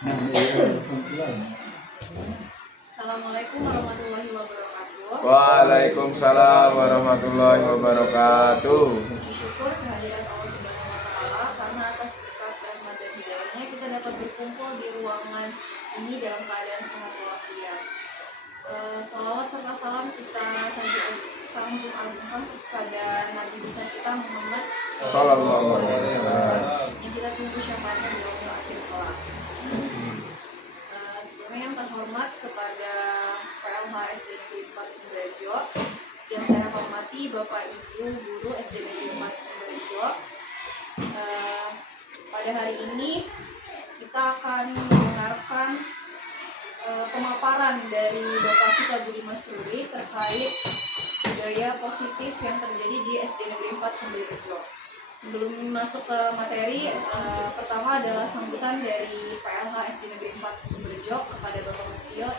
Assalamualaikum warahmatullahi wabarakatuh. Waalaikumsalam warahmatullahi wabarakatuh. Syukur kehadiran Allah Subhanahu wa Ta'ala karena atas berkat rahmat dan hidayahnya kita dapat berkumpul di ruangan ini dalam keadaan sehat walafiat. Salawat serta salam kita sanjung agungkan kepada Nabi besar kita Muhammad Sallallahu alaihi wasallam yang kita tunggu syafaatnya di waktu akhir kelak. Sebelumnya yang terhormat kepada PLH SD Negeri 4 Sumberjo, yang saya hormati Bapak Ibu Guru SD Negeri 4 Sumberjo. Pada hari ini kita akan mendengarkan pemaparan dari Bapak Sita Budi Masuri terkait budaya positif yang terjadi di SD Negeri 4 Sumberjo. Sebelum masuk ke materi, pertama adalah sambutan dari PLH SD Negeri 4 Sumberjo kepada Bapak Muftio.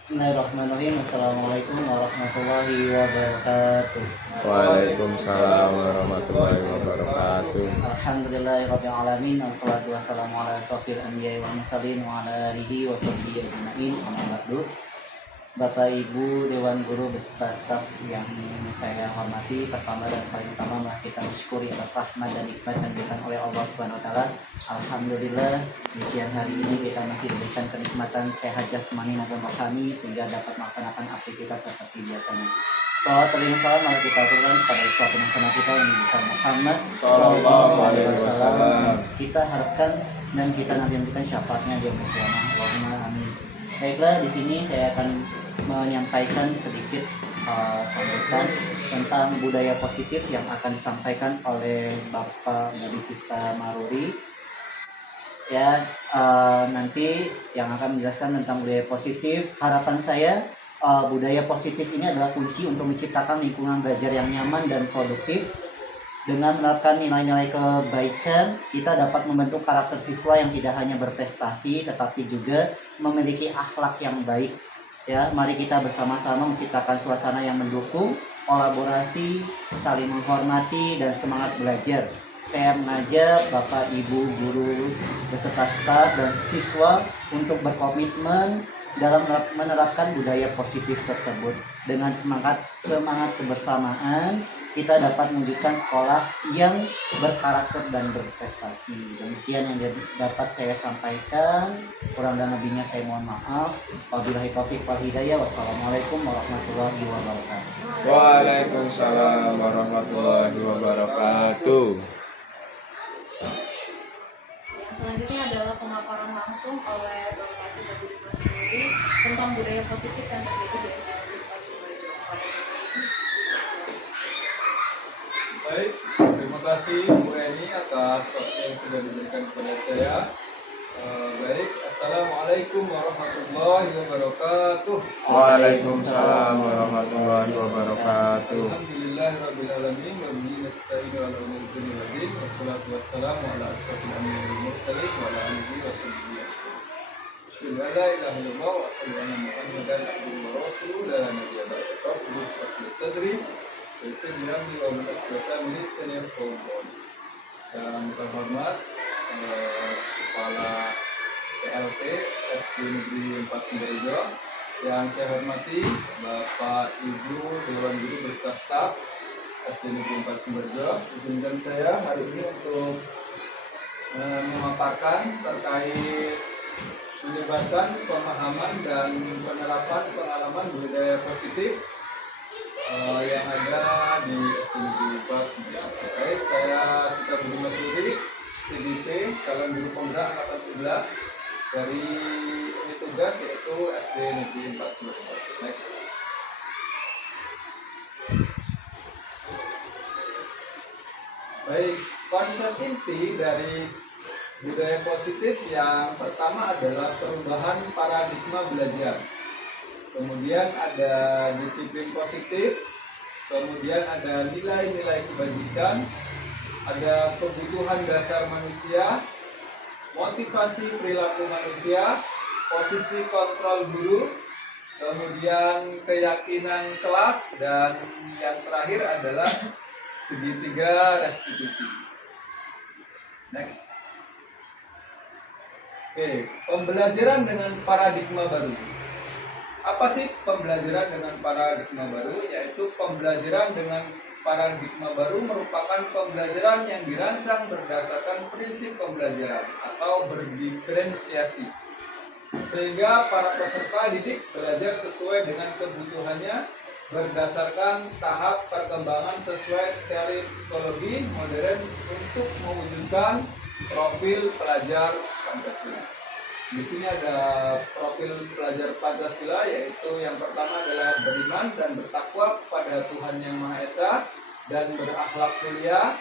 Bismillahirrahmanirrahim. Assalamualaikum warahmatullahi wabarakatuh. Waalaikumsalam warahmatullahi wabarakatuh. Alhamdulillahirabbil alamin. Wassalatu wassalamu ala asrofil anbiya'i wal mursalin wa ala alihi wa sahbihi ajma'in. Amma ba'du. Bapak Ibu Dewan Guru beserta staf yang saya hormati, pertama dan paling utama adalah kita bersyukuri atas rahmat dan nikmat yang diberikan oleh Allah Subhanahu wa taala. Alhamdulillah di siang hari ini kita masih diberikan kenikmatan sehat jasmani maupun rohani sehingga dapat melaksanakan aktivitas seperti biasanya. Salawat terima salam mari kita aturkan pada suatu nasional kita yang besar Muhammad Sallallahu alaihi wasallam. Kita harapkan dan kita nantikan syafaatnya di yaumil qiyamah. Allahumma amin. Baiklah, di sini saya akan menyampaikan sedikit sambutan tentang budaya positif yang akan disampaikan oleh Bapak Nabi Sita Maruri. Ya, nanti yang akan menjelaskan tentang budaya positif. Harapan saya budaya positif ini adalah kunci untuk menciptakan lingkungan belajar yang nyaman dan produktif. Dengan menerapkan nilai-nilai kebaikan, kita dapat membentuk karakter siswa yang tidak hanya berprestasi, tetapi juga memiliki akhlak yang baik. Ya, mari kita bersama-sama menciptakan suasana yang mendukung, kolaborasi, saling menghormati, dan semangat belajar. Saya mengajak Bapak, Ibu, Guru, beserta staf dan siswa untuk berkomitmen dalam menerapkan budaya positif tersebut. Dengan semangat kebersamaan, kita dapat mewujudkan sekolah yang berkarakter dan berprestasi. Demikian yang dapat saya sampaikan. Kurang dan lebihnya saya mohon maaf. Wabillahi taufiq wal hidayah. Wassalamualaikum warahmatullahi wabarakatuh. Waalaikumsalam warahmatullahi wabarakatuh. Yang selanjutnya adalah pemaparan langsung oleh Bapak Sita Budi Masuri tentang budaya positif yang terjadi di SD Negeri 4 Sumberjo. Baik, terima kasih Bu Eni atas waktu yang sudah diberikan kepada saya. Baik, Assalamualaikum warahmatullahi wabarakatuh. Waalaikumsalam warahmatullahi wabarakatuh. Alhamdulillahirabbil alamin wa bihi nasta'inu ala umuri dunya wad din. Wassalatu wassalamu ala asyrofil anbiya'i wal mursalin wa ala alihi wa sahbihi. Asyhadu an la ilaha illallah wa asyhadu anna Muhammadan abduhu wa rasuluhu la nabiyya ba'dahu. Rabbi sadri Bismillahirrahmanirrahim wa barakatuh. Yang terhormat Kepala PLT SD Negeri 4 Sumberjo, yang saya hormati Bapak Ibu Dewan Guru beserta staf SD Negeri 4 Sumberjo. Izinkan saya hari ini untuk memaparkan terkait menyebarkan pemahaman dan penerapan pengalaman budaya positif yang ada di SD Negeri 4 Sumberjo. Baik, saya Sita Budi Masuri, CDP, calon guru penggerak angkatan 11 dari unit tugas yaitu SD Negeri 4 Sumberjo. Next. Baik, konsep inti dari budaya positif yang pertama adalah perubahan paradigma belajar. Kemudian ada disiplin positif, kemudian ada nilai-nilai kebajikan, ada kebutuhan dasar manusia, motivasi perilaku manusia, posisi kontrol guru, kemudian keyakinan kelas, dan yang terakhir adalah segitiga restitusi. Next. Oke, pembelajaran dengan paradigma baru. Apa sih pembelajaran dengan paradigma baru? Yaitu pembelajaran dengan paradigma baru merupakan pembelajaran yang dirancang berdasarkan prinsip pembelajaran atau berdiferensiasi. Sehingga para peserta didik belajar sesuai dengan kebutuhannya berdasarkan tahap perkembangan sesuai teori psikologi modern untuk mewujudkan profil pelajar Pancasila. Di sini ada profil pelajar Pancasila, yaitu yang pertama adalah beriman dan bertakwa kepada Tuhan Yang Maha Esa dan berakhlak mulia,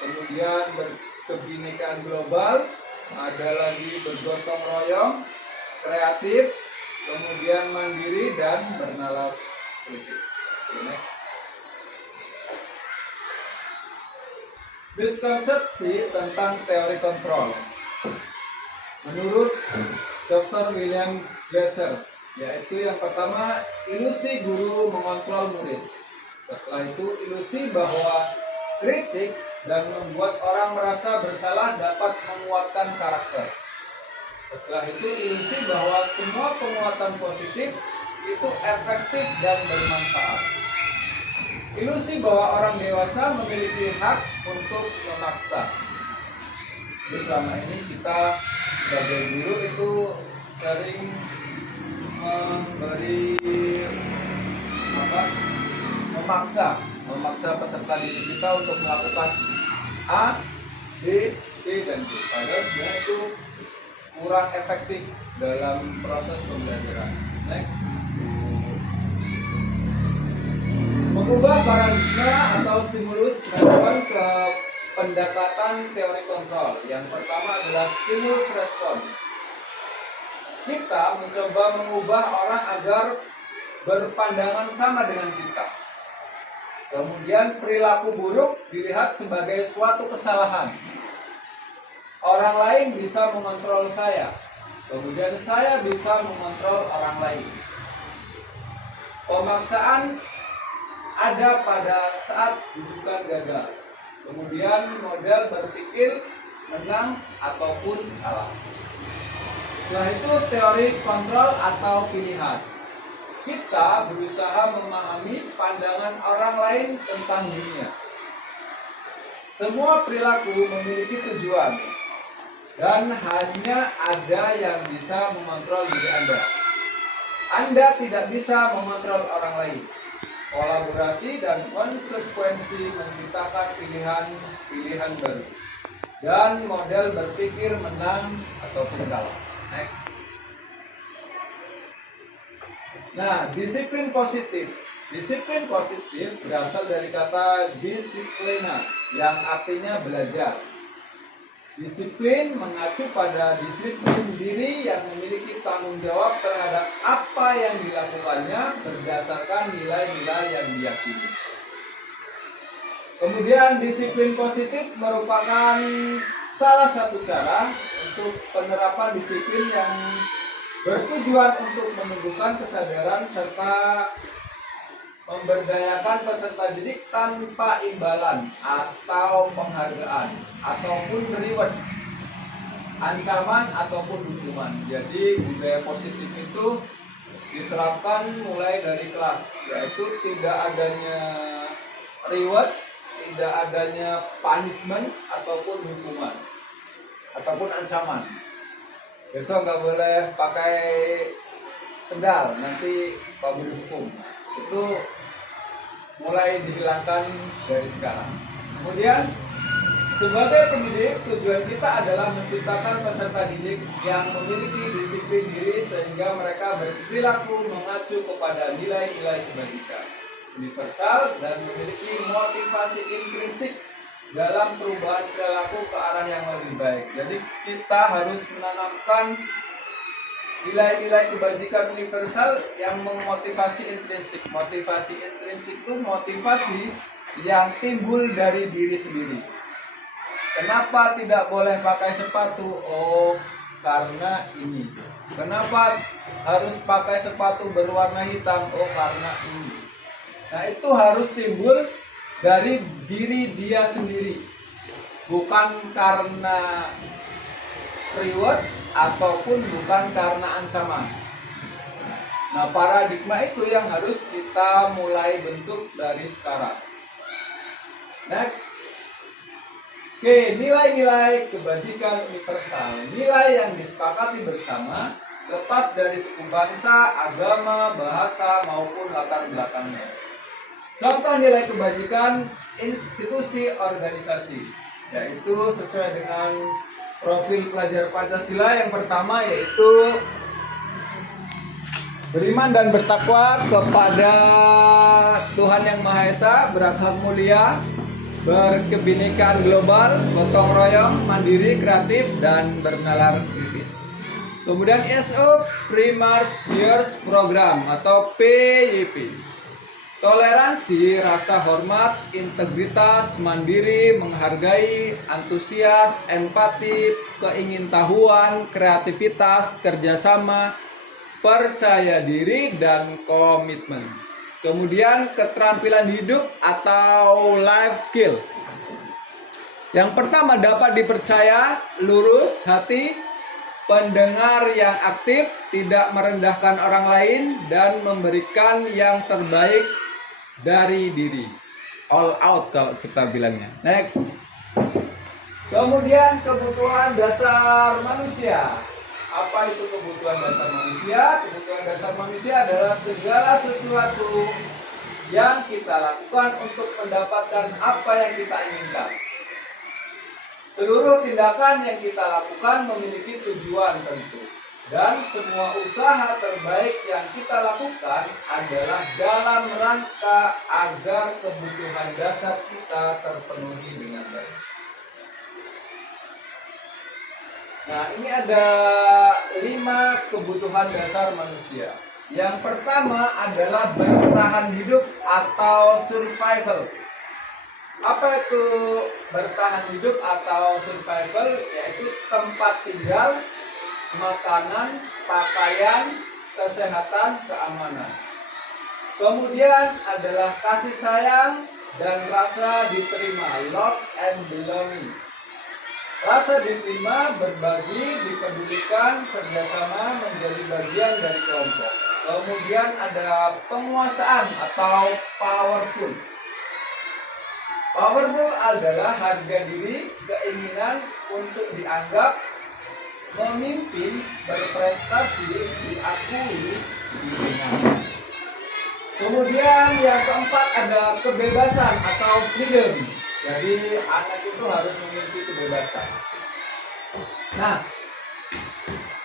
kemudian berkebinekaan global, ada lagi bergotong royong, kreatif, kemudian mandiri dan bernalar kritis. Okay, next. Miskonsepsi tentang teori kontrol. Menurut Dr. William Glasser, yaitu yang pertama, ilusi guru mengontrol murid. Setelah itu, ilusi bahwa kritik dan membuat orang merasa bersalah dapat menguatkan karakter. Setelah itu, ilusi bahwa semua penguatan positif itu efektif dan bermanfaat. Ilusi bahwa orang dewasa memiliki hak untuk memaksa. Jadi selama ini kita sebagai guru itu sering memberi memaksa peserta didik kita untuk melakukan A, B, C, dan D. Padahal sebenarnya itu kurang efektif dalam proses pembelajaran. Next. Mengubah paradigma atau stimulus respon ke pendekatan teori kontrol. Yang pertama adalah stimulus respon. Kita mencoba mengubah orang agar berpandangan sama dengan kita. Kemudian perilaku buruk dilihat sebagai suatu kesalahan. Orang lain bisa mengontrol saya. Kemudian saya bisa mengontrol orang lain. Pemaksaan ada pada saat rujukan gagal. Kemudian model berpikir menang ataupun kalah. Setelah itu teori kontrol atau pilihan. Kita berusaha memahami pandangan orang lain tentang dunia. Semua perilaku memiliki tujuan dan hanya ada yang bisa mengontrol diri Anda. Anda tidak bisa mengontrol orang lain. Kolaborasi dan konsekuensi menciptakan pilihan baru dan model berpikir menang ataupun kalah. Next. Nah, disiplin positif. Disiplin positif berasal dari kata disiplina yang artinya belajar. Disiplin mengacu pada disiplin diri yang memiliki tanggung jawab terhadap apa yang dilakukannya berdasarkan nilai-nilai yang diyakini. Kemudian disiplin positif merupakan salah satu cara untuk penerapan disiplin yang bertujuan untuk menumbuhkan kesadaran serta memberdayakan peserta didik tanpa imbalan atau penghargaan ataupun reward, ancaman ataupun hukuman. Jadi budaya positif itu diterapkan mulai dari kelas, yaitu tidak adanya reward, tidak adanya punishment ataupun hukuman ataupun ancaman. Besok nggak boleh pakai sendal, nanti kamu dihukum. Itu mulai dihilangkan dari sekarang. Kemudian sebagai pendidik, tujuan kita adalah menciptakan peserta didik yang memiliki disiplin diri sehingga mereka berperilaku mengacu kepada nilai-nilai kebajikan universal dan memiliki motivasi intrinsik dalam perubahan perilaku ke arah yang lebih baik. Jadi kita harus menanamkan nilai-nilai kebajikan universal yang memotivasi intrinsik. Motivasi intrinsik itu motivasi yang timbul dari diri sendiri. Kenapa tidak boleh pakai sepatu? Oh, karena ini. Kenapa harus pakai sepatu berwarna hitam? Oh, karena ini. Nah, itu harus timbul dari diri dia sendiri. Bukan karena reward ataupun bukan karena ancaman. Nah, paradigma itu yang harus kita mulai bentuk dari sekarang. Next. Oke, nilai-nilai kebajikan universal. Nilai yang disepakati bersama, lepas dari suku bangsa, agama, bahasa, maupun latar belakangnya. Contoh nilai kebajikan institusi organisasi, yaitu sesuai dengan profil pelajar Pancasila. Yang pertama yaitu beriman dan bertakwa kepada Tuhan Yang Maha Esa, berakhlak mulia, berkebinekaan global, gotong royong, mandiri, kreatif, dan bernalar kritis. Kemudian ISO Primary Years Program atau PYP. Toleransi, rasa hormat, integritas, mandiri, menghargai, antusias, empati, keingintahuan, kreativitas, kerjasama, percaya diri, dan komitmen. Kemudian keterampilan hidup atau life skill. Yang pertama, dapat dipercaya, lurus hati, pendengar yang aktif, tidak merendahkan orang lain, dan memberikan yang terbaik dari diri. All out kalau kita bilangnya. Next. Kemudian kebutuhan dasar manusia. Apa itu kebutuhan dasar manusia? Kebutuhan dasar manusia adalah segala sesuatu yang kita lakukan untuk mendapatkan apa yang kita inginkan. Seluruh tindakan yang kita lakukan memiliki tujuan tentu. Dan semua usaha terbaik yang kita lakukan adalah dalam rangka agar kebutuhan dasar kita terpenuhi dengan baik. Nah, ini ada 5 kebutuhan dasar manusia. Yang pertama adalah bertahan hidup atau survival. Apa itu bertahan hidup atau survival? Yaitu tempat tinggal, makanan, pakaian, kesehatan, keamanan. Kemudian adalah kasih sayang dan rasa diterima, love and belonging. Rasa diterima, berbagi, dipedulikan, kerjasama, menjadi bagian dari kelompok. Kemudian ada penguasaan atau powerful. Powerful adalah harga diri, keinginan untuk dianggap, memimpin, berprestasi, diakui, didengar. Kemudian yang keempat ada kebebasan atau freedom. Jadi anak itu harus memiliki kebebasan. Nah,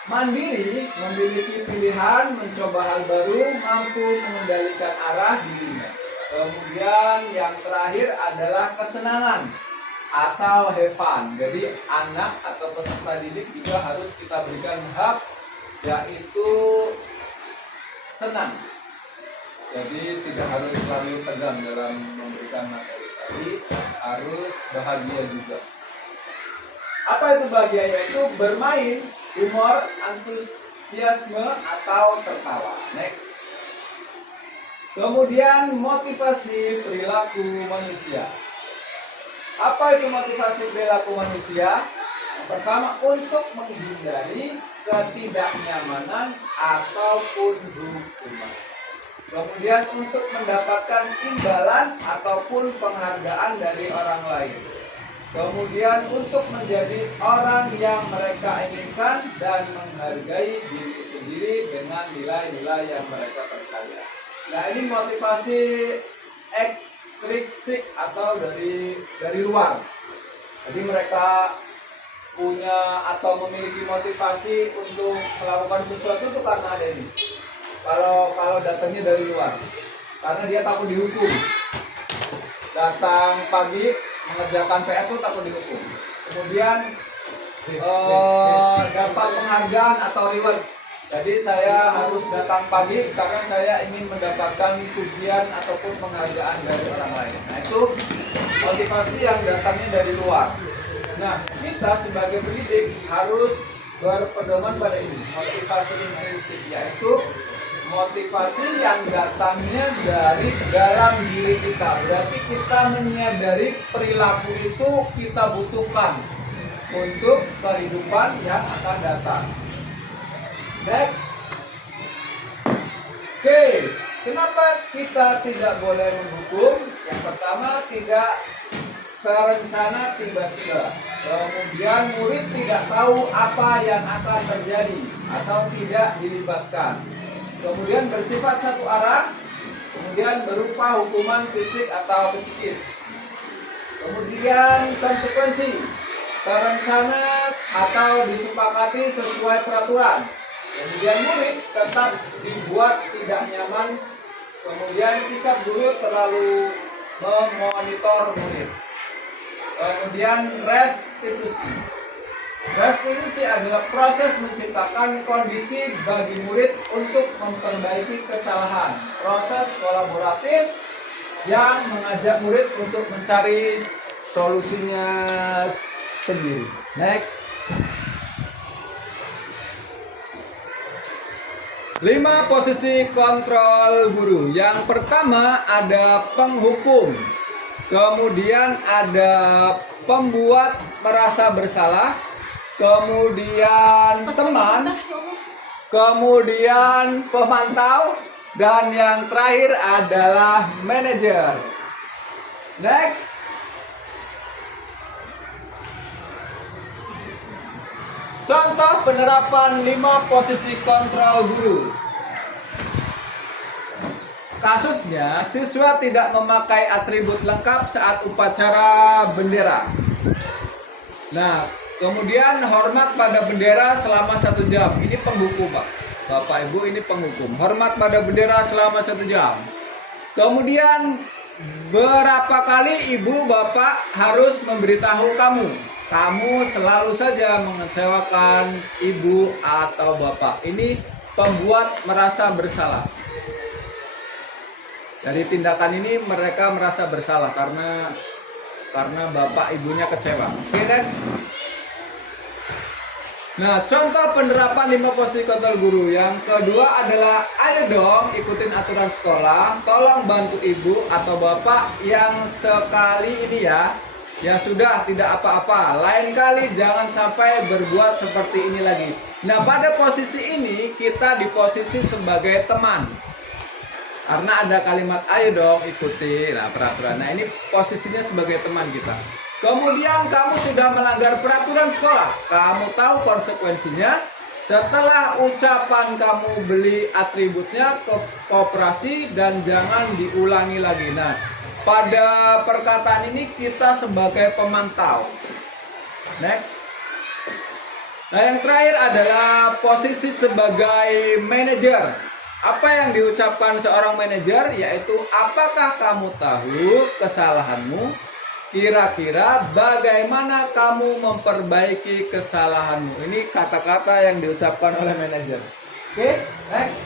mandiri, memiliki pilihan, mencoba hal baru, mampu mengendalikan arah dirinya. Kemudian yang terakhir adalah kesenangan atau have fun. Jadi anak atau peserta didik juga harus kita berikan hak, yaitu senang. Jadi tidak harus selalu tegang dalam memberikan materi. Jadi harus bahagia juga. Apa itu bahagia? Yaitu bermain, humor, antusiasme, atau tertawa. Next. Kemudian motivasi perilaku manusia. Apa itu motivasi perilaku manusia? Yang pertama, untuk menghindari ketidaknyamanan ataupun hukuman. Kemudian untuk mendapatkan imbalan ataupun penghargaan dari orang lain. Kemudian untuk menjadi orang yang mereka inginkan dan menghargai diri sendiri dengan nilai-nilai yang mereka percaya. Nah, ini motivasi ekstrinsik atau dari luar. Jadi mereka punya atau memiliki motivasi untuk melakukan sesuatu itu karena ada ini. Kalau datangnya dari luar, karena dia takut dihukum. Datang pagi mengerjakan PR itu takut dihukum. Kemudian dapat penghargaan atau reward. Jadi saya harus datang pagi karena saya ingin mendapatkan pujian ataupun penghargaan dari orang lain. Nah, itu motivasi yang datangnya dari luar. Nah, kita sebagai pendidik harus berpedoman pada ini, motivasi intrinsik, yaitu motivasi yang datangnya dari dalam diri kita. Berarti kita menyadari perilaku itu kita butuhkan. untuk kehidupan yang akan datang. Next. Oke, kenapa kita tidak boleh menghukum? Yang pertama, tidak terencana tiba-tiba. Kemudian murid tidak tahu apa yang akan terjadi atau tidak dilibatkan. Kemudian bersifat satu arah, kemudian berupa hukuman fisik atau psikis. Kemudian konsekuensi, terencana atau disepakati sesuai peraturan. Kemudian murid tetap dibuat tidak nyaman. Kemudian sikap guru terlalu memonitor murid. Kemudian restitusi. Restitusi adalah proses menciptakan kondisi bagi murid untuk memperbaiki kesalahan. Proses kolaboratif yang mengajak murid untuk mencari solusinya sendiri. Next. 5 posisi kontrol guru. Yang pertama ada penghukum. Kemudian ada pembuat merasa bersalah. Kemudian teman. Kemudian pemantau. Dan yang terakhir adalah manajer. Next. Contoh penerapan 5 posisi kontrol guru. Kasusnya, siswa tidak memakai atribut lengkap saat upacara bendera. Nah, kemudian hormat pada bendera selama 1 jam. Ini penghukum, Pak. Bapak Ibu, ini penghukum. Hormat pada bendera selama 1 jam. Kemudian berapa kali Ibu Bapak harus memberitahu kamu? Kamu selalu saja mengecewakan ibu atau bapak. Ini pembuat merasa bersalah. Dari tindakan ini mereka merasa bersalah karena bapak ibunya kecewa. Oke, next. Nah, contoh penerapan 5 posisi kontrol guru. Yang kedua adalah, ayo dong ikutin aturan sekolah. Tolong bantu ibu atau bapak yang sekali ini ya sudah, tidak apa-apa. Lain kali jangan sampai berbuat seperti ini lagi. Nah, pada posisi ini kita di posisi sebagai teman. Karena ada kalimat ayo dong ikuti peraturan. Nah, ini posisinya sebagai teman kita. Kemudian kamu sudah melanggar peraturan sekolah. Kamu tahu konsekuensinya. Setelah ucapan kamu beli atributnya ke koperasi dan jangan diulangi lagi. Nah, pada perkataan ini kita sebagai pemantau. Next. Nah, yang terakhir adalah posisi sebagai manajer. Apa yang diucapkan seorang manajer yaitu, apakah kamu tahu kesalahanmu? Kira-kira bagaimana kamu memperbaiki kesalahanmu? Ini kata-kata yang diucapkan oleh manajer. Oke, next.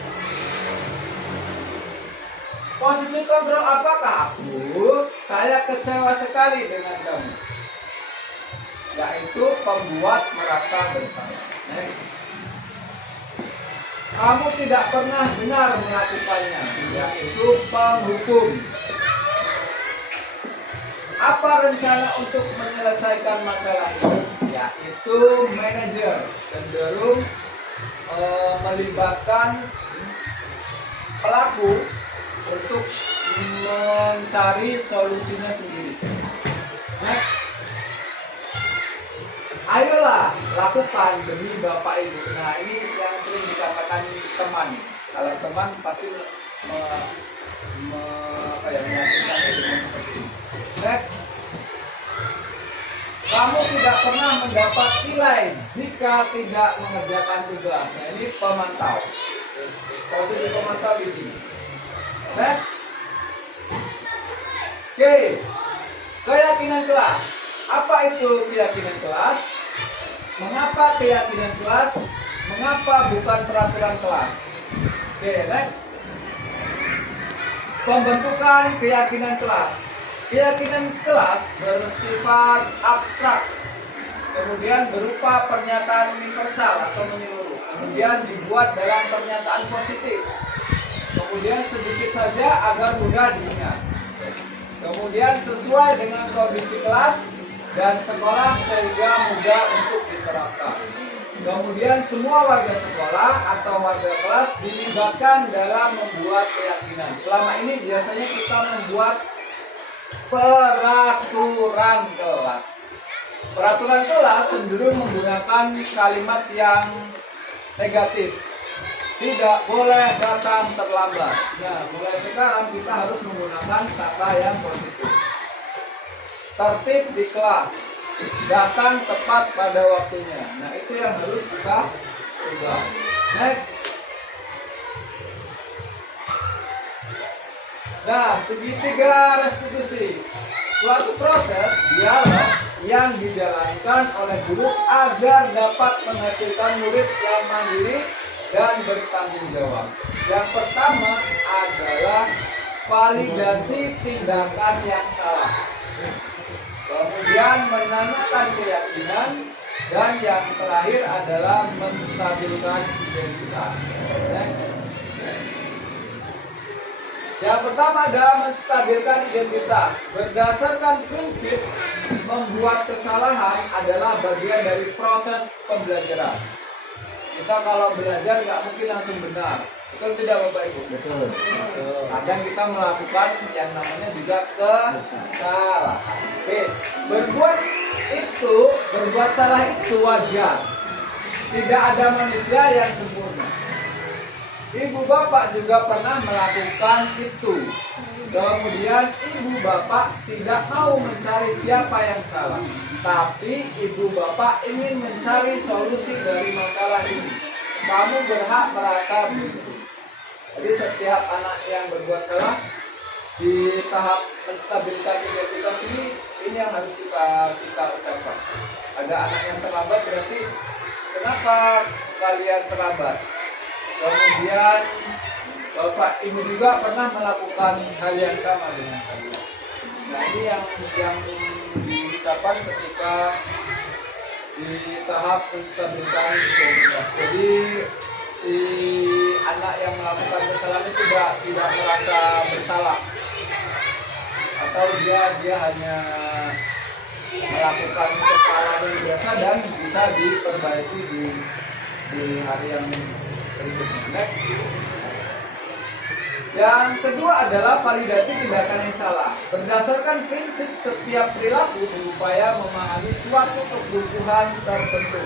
Posisi kontrol, apakah aku? Saya kecewa sekali dengan kamu. Yaitu pembuat merasa bersalah. Next. Kamu tidak pernah benar melakukannya. Yaitu penghukum. Apa rencana untuk menyelesaikan masalah ini? Yaitu manajer cenderung melibatkan pelaku untuk mencari solusinya sendiri. Next. Ayolah lakukan demi Bapak Ibu. Nah, ini yang sering dikatakan teman. Kalau teman pasti meyakinkan dengan seperti ini. Next. Kamu tidak pernah mendapat nilai jika tidak mengerjakan tugas. Nah, ini pemantau. Posisi pemantau di sini. Next. Oke. Keyakinan kelas. Apa itu keyakinan kelas? Mengapa keyakinan kelas? Mengapa bukan peraturan kelas? Oke, next. Pembentukan keyakinan kelas. Keyakinan kelas bersifat abstrak. Kemudian berupa pernyataan universal atau menyeluruh. Kemudian dibuat dalam pernyataan positif. Kemudian sedikit saja agar mudah diingat. Kemudian sesuai dengan kondisi kelas dan sekolah sehingga mudah untuk diterapkan. Kemudian semua warga sekolah atau warga kelas dilibatkan dalam membuat keyakinan. Selama ini biasanya kita membuat peraturan kelas. Peraturan kelas cenderung menggunakan kalimat yang negatif. Tidak boleh datang terlambat. Nah, mulai sekarang kita harus menggunakan kata yang positif. Tertib di kelas. Datang tepat pada waktunya. Nah, itu yang harus kita ubah. Next. Nah, segitiga restitusi. Suatu proses dialog yang dijalankan oleh guru agar dapat menghasilkan murid yang mandiri dan bertanggung jawab. Yang pertama adalah validasi tindakan yang salah. Kemudian menanyakan keyakinan, dan yang terakhir adalah menstabilkan identitas. Yang pertama adalah menstabilkan identitas. Berdasarkan prinsip membuat kesalahan adalah bagian dari proses pembelajaran. Kita kalau belajar nggak mungkin langsung benar. Betul tidak Bapak Ibu? Betul. Kadang kita melakukan yang namanya juga kesalahan. Oke, berbuat salah itu wajar. Tidak ada manusia yang sempurna. Ibu bapak juga pernah melakukan itu. Kemudian ibu bapak tidak mau mencari siapa yang salah, tapi ibu bapak ingin mencari solusi dari masalah ini. Kamu berhak merasa begitu. Jadi setiap anak yang berbuat salah di tahap menstabilkan identitas ini yang harus kita ucapkan. Ada anak yang terlambat, berarti kenapa kalian terlambat? Kemudian bapak ibu juga pernah melakukan hal yang sama dengan kalian. Nah, ini yang diucapkan ketika di tahap menstabilkan identitas. Jadi si anak yang melakukan kesalahan itu tidak merasa bersalah, atau dia hanya melakukan kesalahan yang biasa dan bisa diperbaiki di hari yang berikutnya. Next. Yang kedua adalah validasi tindakan yang salah. Berdasarkan prinsip setiap perilaku berupaya memahami suatu kebutuhan tertentu.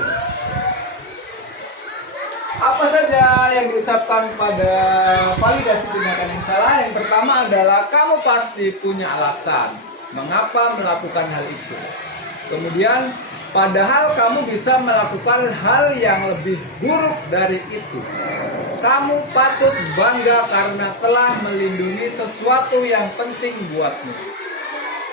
Apa saja yang diucapkan pada validasi tindakan yang salah? Yang pertama adalah kamu pasti punya alasan mengapa melakukan hal itu. Kemudian, padahal kamu bisa melakukan hal yang lebih buruk dari itu. Kamu patut bangga karena telah melindungi sesuatu yang penting buatmu.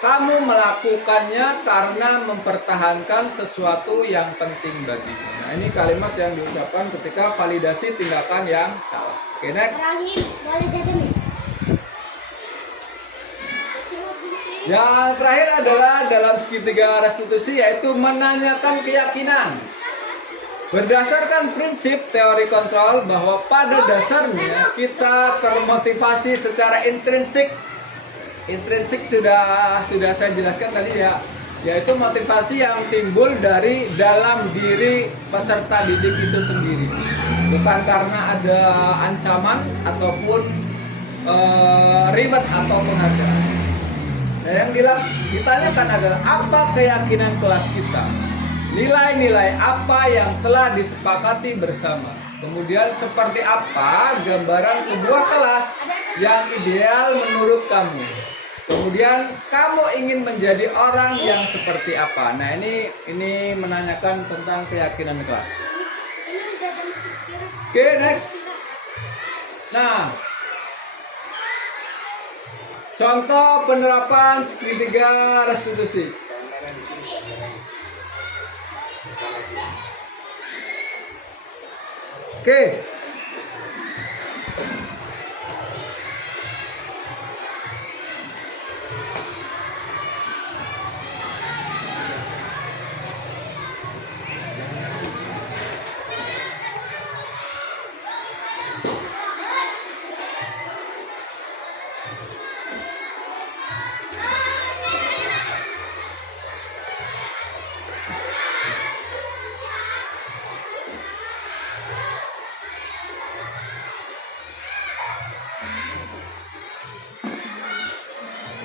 Kamu melakukannya karena mempertahankan sesuatu yang penting bagimu. Nah, ini kalimat yang diucapkan ketika validasi tindakan yang salah. Oke, next. Yang terakhir adalah dalam segitiga restitusi, yaitu menanyakan keyakinan. Berdasarkan prinsip teori kontrol bahwa pada dasarnya kita termotivasi secara intrinsik. Intrinsik sudah saya jelaskan tadi ya, yaitu motivasi yang timbul dari dalam diri peserta didik itu sendiri, bukan karena ada ancaman ataupun ribet atau pengajaran. Nah, yang ditanyakan adalah apa keyakinan kelas kita, nilai-nilai apa yang telah disepakati bersama, kemudian seperti apa gambaran sebuah kelas yang ideal menurut kamu. Kemudian kamu ingin menjadi orang yang seperti apa? Nah, ini menanyakan tentang keyakinan kelas. Oke, next. Nah, contoh penerapan segitiga restitusi. Oke.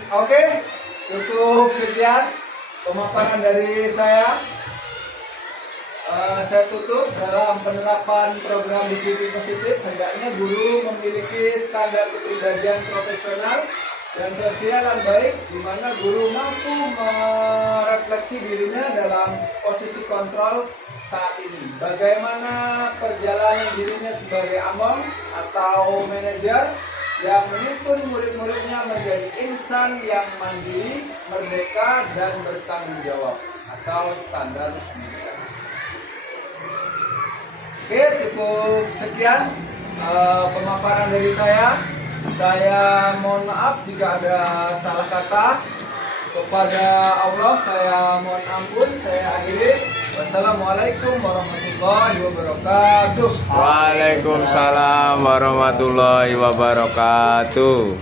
Oke, cukup sekian pemaparan dari saya. Saya tutup dalam penerapan program disiplin positif. Hendaknya guru memiliki standar kepribadian profesional dan sosial yang baik, di mana guru mampu merefleksi dirinya dalam posisi kontrol saat ini. Bagaimana perjalanan dirinya sebagai among atau manajer yang menuntun murid-muridnya menjadi insan yang mandiri, merdeka, dan bertanggung jawab atau standar pendidikan. Oke, cukup sekian pemaparan dari saya. Saya mohon maaf jika ada salah kata. Kepada Allah saya mohon ampun. Saya akhiri. Wassalamualaikum warahmatullahi wabarakatuh. Waalaikumsalam warahmatullahi wabarakatuh.